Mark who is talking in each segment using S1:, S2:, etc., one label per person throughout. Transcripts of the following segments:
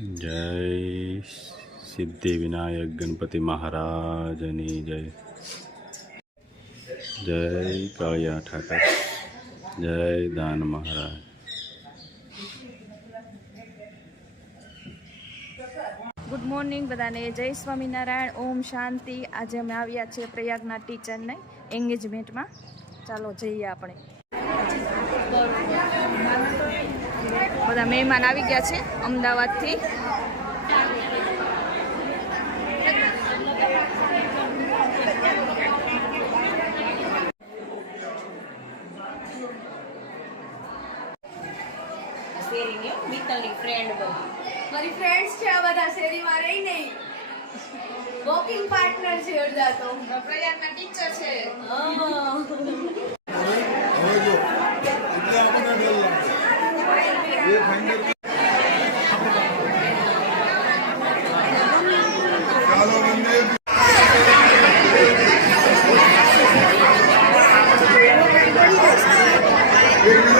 S1: જય સિદ્ધિ વિનાયક ગણપતિ મહારાજની જય જય કાળિયા ઠાકર જય દાન મહારાજ
S2: ગુડ મોર્નિંગ બધાને જય સ્વામિનારાયણ ઓમ શાંતિ આજે અમે આવ્યા છીએ પ્રયાગના ટીચરને એન્ગેજમેન્ટમાં ચાલો જઈએ આપણે બધા મહેમાન આવી ગયા છે અમદાવાદથી.
S3: હો.
S4: મારી ફ્રેન્ડ્સ છે આ બધા શેરીમાં રહી નહીં. વોકિંગ પાર્ટનર છે અડધા તો.
S2: પ્રયાગના ટીચર છે. ચાલો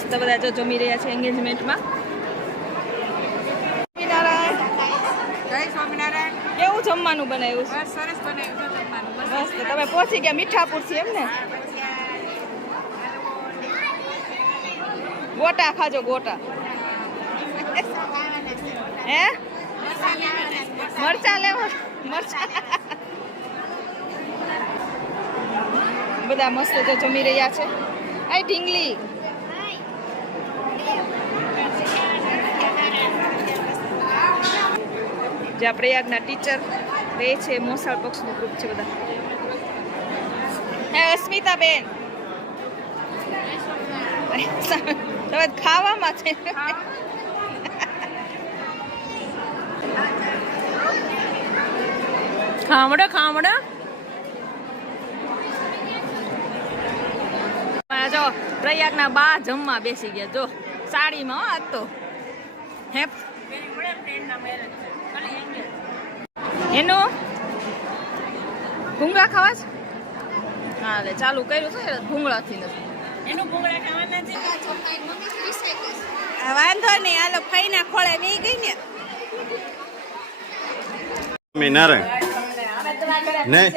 S2: મસ્ત બધા જો જમી રહ્યા છે એન્ગેજમેન્ટમાં કેવું જમવાનું બનાવ્યું છે?
S3: સરસ બનાવ્યું જમવાનું.
S2: મસ્ત તમે પહોંચી ગયા મીઠાપુરથી એમ ને ગોટા ખાજો ગોટા. હે. મરચા લેવા મરચા. બધા મસ્ત જો જમી રહ્યા છે. આઈ ઢીંગલી. જ્યાં પ્રયાગના ટીચર રહે છે, મોસાળ પક્ષનું ગ્રુપ છે બધા. હે, અસ્મિતાબેન. તમે ખાવામાં છે.
S3: ખામડો ખામડો.
S2: જો, પ્રયાગના બા જમવા બેસી ગયા. જો, સાડીમાં આજ તો. હે? એનું? ભૂંગળા ખાવા છે? હા એટલે ચાલુ કર્યું છે ભૂંગળાથી નથી.
S3: એનું ભૂંગળા ખાવાના છે? વાંધો નહીં હાલો ફઈના ખોળે વી ગઈ ને.
S1: સ્વામિનારાયણ નહીં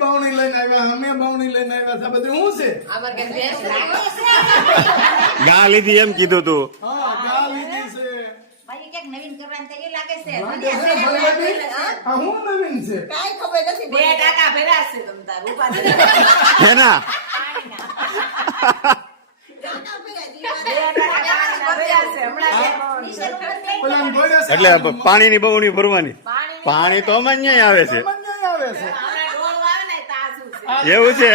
S5: બાવણી લઈને આવ્યા અમે બાવણી લઈને આવ્યા બધું શું છે?
S1: ગા લીધી એમ કીધું તું
S5: હા ગા લીધી છે
S3: ભાઈ ક્યાંક નવીન કરવાની તૈયારી લાગે છે
S5: વાંધો છે, ભાઈ? આ હું? નવીન છે.
S3: કાંઈ ખબર નથી બે ટાકા ભર્યા છે તમ તાર ઉપાધિ
S1: એના
S5: પેલા ભર્યા છે.
S1: એટલે પાણીની બહુની ભરવાની. પાણી તો અમારે અહીંયા આવે છે.
S5: સામાન્ય આવે છે.
S1: એવું છે.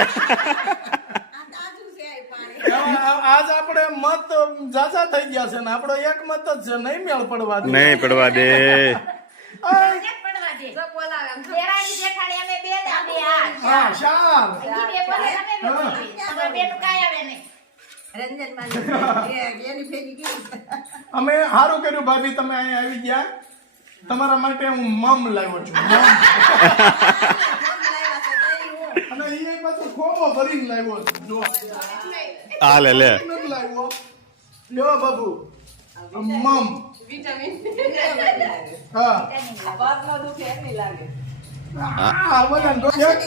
S5: આજ આપણે મત જાજા થઈ ગયા છે ને આપણો એક મત જ છે નહીં મેળ પડવા દે.
S1: નહીં પડવા દે.
S5: અમે સારું કર્યું ભાભી તમે અહીંયા આવી ગયા. તમારા માટે હું મમ લાવ્યો છું. અને એ પાછું ખોબો ભરીને લાવ્યો જો.
S1: આ લે લે.
S5: લાવ્યો. લ્યો બાબુ. મમ હા. આ બધા તો એક.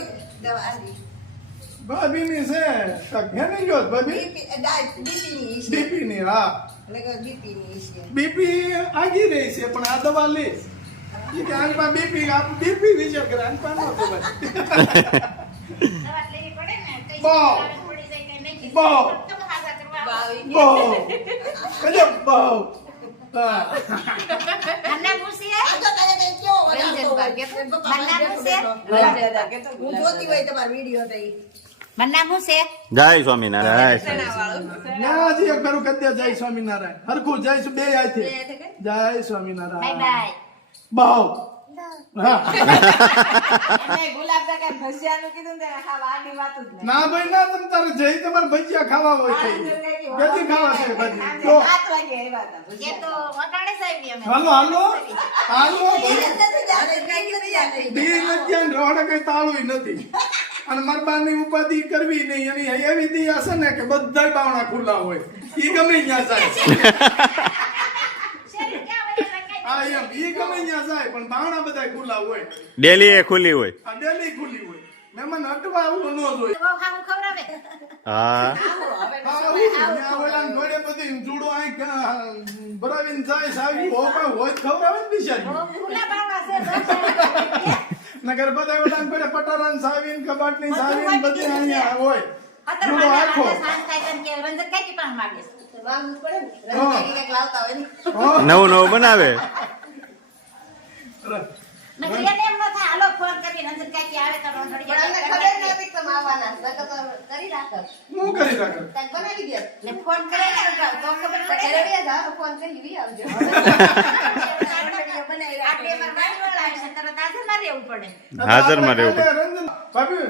S5: ભાભીની છે તો ઘેની ગયો ભાભી? બીપી ની હા. બીપી આગી રહી છે પણ આ દવા લે. ઈ બીપી બીપી વિશે કરે. આનમાં ખબર.
S1: જય સ્વામિનારાયણ. જય સ્વામિનારાયણ.
S5: ના હજી એક ખરું કદ્યા જય સ્વામિનારાયણ. હરખું જય બે જય સ્વામિનારાયણ.
S3: બાય.
S5: બહુ.
S3: ને તેને ખાવા આની વાત જ નહીં.
S5: ના ભાઈ ના તમ તારે જઈ તમારે ભજીયા ખાવા હોય ખાવા છે ભજીયા. હાલો હાલો.
S6: કંઈ
S5: રોડે તાળું નથી. અને મારા બાની ઉપાધિ કરવી નહીં. એની એવી દી હશે ને કે બધા બાવણા ખુલ્લા હોય. એ ગમે ત્યાં જાય. હા એમ ઈ ગમે ત્યાં જાય પણ બાવણા બધા ખુલ્લા હોય.
S1: ડેલી એ ખુલ્લી હોય.
S5: આ ડેલી ખુલ્લી હોય. મહેમાન આવું ન જોઈએ.
S1: હા.
S5: નગર બધા ઓલા પેલે પટારા સાવીન કબાટની સાવીન બધી અહીંયા હોય. જુડો આખો.
S1: નવું નવું બનાવે.
S3: નકર એને એમ ન થાય, હાલો ફોન કરી રંજન કાંઈથી આવે તો રંજન
S6: ખબર નહોતી તમે આવવાના. નકર તો કરી રાખત.
S5: હું કરી રાખે
S6: કાંઈક બનાવી દે.
S3: એટલે ફોન કરે ને તો ખબર પડે.
S6: ફોન કરી વી આવજો.
S3: તરત હાજરમાં રહેવું પડે.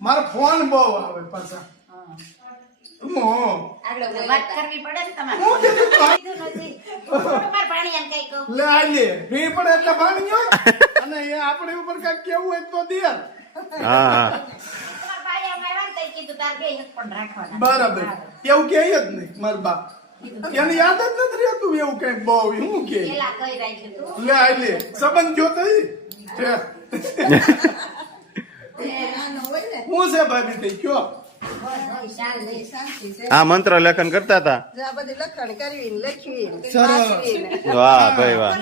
S5: મારો ફોન બહુ આવે પાછા
S3: વાત કરવી પડે ને તમારે. કંઈ કહું.
S5: લે પડે એટલે ગયો અને એ આપણે ઉપર કેવું હોય તો દે
S1: હા.
S5: બરાબર એવું કે જ નહીં મારા બા એને યાદ જ નથી રહેતું એવું કઈ બહુ હું કે. લે આ લે સંબંધ જો તો ઈ. છે.
S6: એ નાનો હોય ને.
S5: હું છે ભાભી થઈ કયો.
S1: આ મંત્ર લેખન કરતા હતા. વાહ ભાઈ વાહ.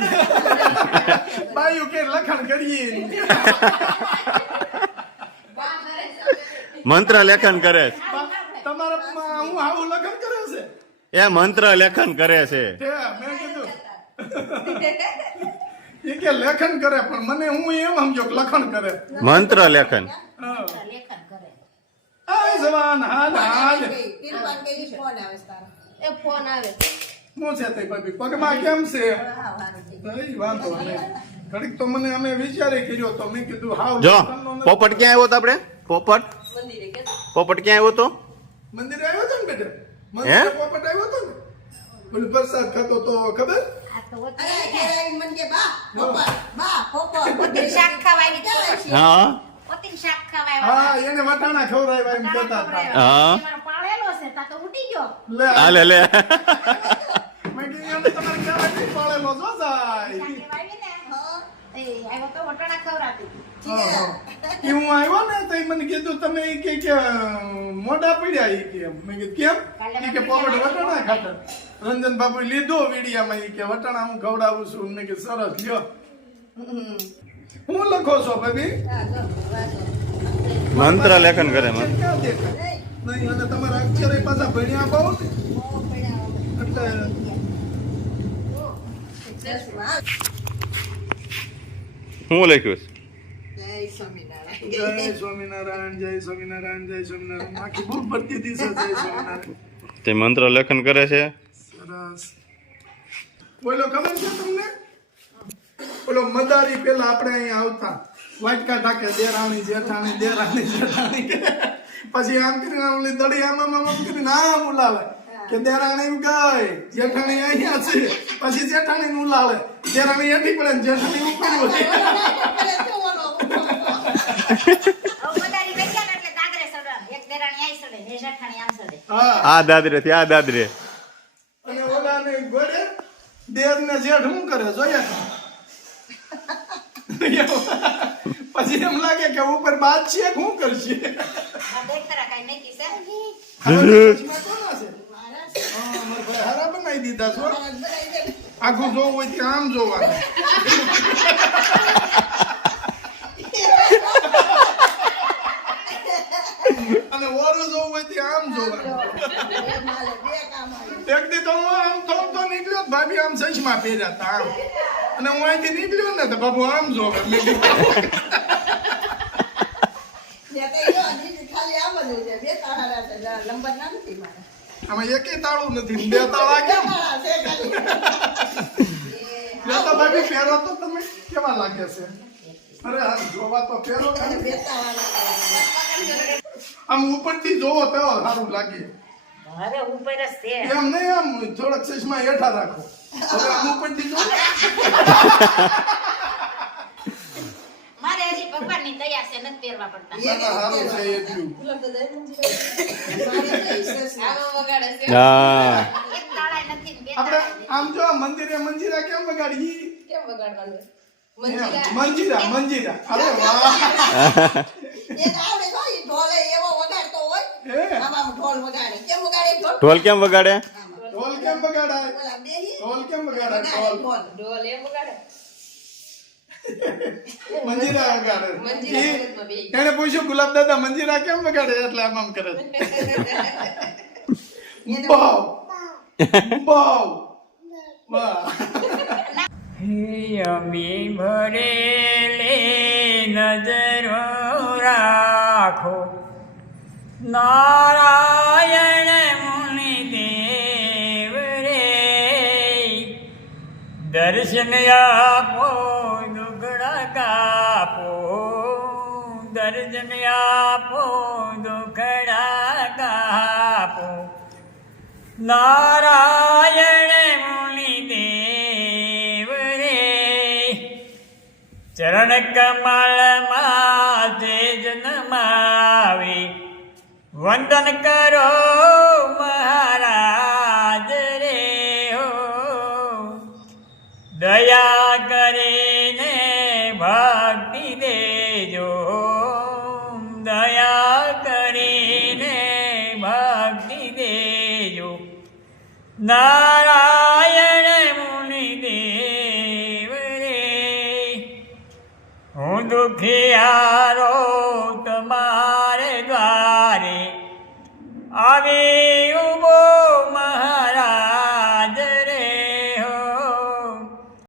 S5: બાયું કે લખણ કરીએ
S1: મંત્ર લેખન કરે છે.
S5: તમારા હું આવું લખન કરે છે?
S1: એ મંત્ર લેખન કરે છે.
S5: મેં કીધું. એ કે લેખન કરે પણ મને હું એમ સમજો લખન લખણ કરે.
S1: મંત્ર લેખન.
S5: જવાન હાલ હાલ.
S6: ફોન આવે
S4: એ ફોન આવે
S5: શું છે તે ભાભી પગમાં કેમ છે?
S6: હા, વારું છે.
S5: કઈ વાંધો નહીં. ઘડીક તો મને અમે વિચારે કર્યો તો મેં કીધું હાવ
S1: જો પોપટ ક્યાં આવ્યો તો આપણે? પોપટ? પોપટ ક્યાં આવ્યો તો?
S5: મંદિરે આવ્યો તો ને બેટા?
S1: હે?
S5: મંદિરે પોપટ આવ્યો તો ને? પેલું પ્રસાદ ખાતો તો ખબર.
S1: હા.
S3: પોતીનું શાક ખવાય
S5: હા એને વટાણા ખવડાવ્યા એમ કહેતા હતા.
S1: હા.
S3: પાળેલો છે તા તો ઉડી ગયો.
S5: લે.
S1: હાલે લે
S5: મેં કીધું એને તમારે ક્યારે પાળેલો? છો સાહેબ
S3: શાકે વાવી ને
S6: હા,
S3: એ આવ્યો તો વટાણા
S5: હું આવ્યો ને તો મને કીધું તમે કે કે મોઢા પડ્યા એ કે મેં કીધું કેમ? કે પોપટ વટાણા ખાતા રંજન બાબુ લીધો વીડિયામાં એ કે વટાણા હું ખવડાવું છું. મેં કે સરસ લ્યો. હું લખો છો ભાભી?
S1: મંત્ર લેખન કરે મંત્ર
S5: નહીં અને તમારા અક્ષરે પાછા ભણ્યા બહુ
S1: હું લખ્યું છે?
S6: જય સ્વામિનારાયણ.
S5: જય સ્વામિનારાયણ જય સ્વામિનારાયણ. જય સ્વામિનારાયણ આખી બહુ ભરતી હતી જય સ્વામિનારાયણ.
S1: તે મંત્ર લેખન કરે છે?
S5: સરસ. બોલો ખબર છે તમને? બોલો મદારી પેલા આપણે અહીંયા આવતા. વાટકા ઢાકે દેરાણી જેઠાણી દેરાણી જેઠાણી. પછી આમ કરીને ઓલી દડી આમ આમ કરીને આમ ઉલાવે. કે દેરાણી ગઈ જેઠાણી અહીંયા છે. પછી જેઠાણી ને ઉલાવે. દેરાણી એઠી પડે જેઠાણી ઉપર
S3: ને ને
S1: આ દાદરે થી આ દાદરે.
S5: અને ઓલાને ગોળે દેર ને જેઠ શું કરે? જોયા પછી એમ લાગે કે ઉપર બાદ છે શું કરશે? બનાવી દીધા છો આખું જોવું હોય ત્યાં આમ જોવાનું. અને ઓરું જોવું હોય ત્યાં આમ જોવાનું. એક દી તો હું આમ તો નીકળ્યો ભાભી આમ ચશ્મા પહેર્યા હતા આમ. અને હું અહીંથી નીકળ્યો ને તો બાબુ આમ જોવે મેં
S6: જો આમ જ એકે તાળું નથી
S5: બે તાળા કેમ બે તો ભાભી પહેરો તો તમે કેવા લાગે છે? અરે આ જોવા તો
S6: ફેરો. બે
S5: આમ ઉપરથી જોવો તો સારું લાગે.
S3: હવે ઉપર જ છે
S5: એમ નહીં આમ થોડાક ચશ્મા હેઠા રાખો. હવે આમ ઉપરથી જોવો
S3: મારે હજી ભગવાનની દયા છે નથી પહેરવા પડતા.
S5: આપણે આમ જો મંદિરે મંજીરા કેમ વગાડી?
S4: કેમ વગાડવાનું? મંજીરા.
S5: મંજીરા મંજીરા. અરે વાહ
S6: એને આવડે તો ઈ ઢોલે એવો વગાડતો હોય
S5: હે
S6: આમ આમ ઢોલ વગાડે. કેમ વગાડે ઢોલ?
S1: કેમ વગાડે?
S5: ઢોલ કેમ વગાડાય ઢોલ કેમ વગાડાય
S6: વગાડે
S5: ઢોલ.
S6: ઢોલ.
S4: ઢોલ એમ વગાડે?
S5: મંજીરા વગાડે.
S4: મંજીરા
S5: ઈ-
S4: ભગતમાં બેહી.
S5: એને પૂછ્યું ગુલાબ દાદા મંજીરા કેમ વગાડે? એટલે આમ આમ કરે. બાવ બાવ વાહ
S7: અમી ભરેલે નજરો રાખો. નારાયણ મુનિ દેવ રે દર્શન આપો દુગડા કાપો. દર્શન આપો દુખડા કાપો. નારાયણ મુનિ દેવ રે ચરણ કમળ માતે જન્માવે વંદન કરો મહારાજ રે હો. દયા કરીને ભક્તિ દેજો. દયા કરીને ભક્તિ દેજો. નારાયણ મુનિ દેવ રે. હું દુખિયારો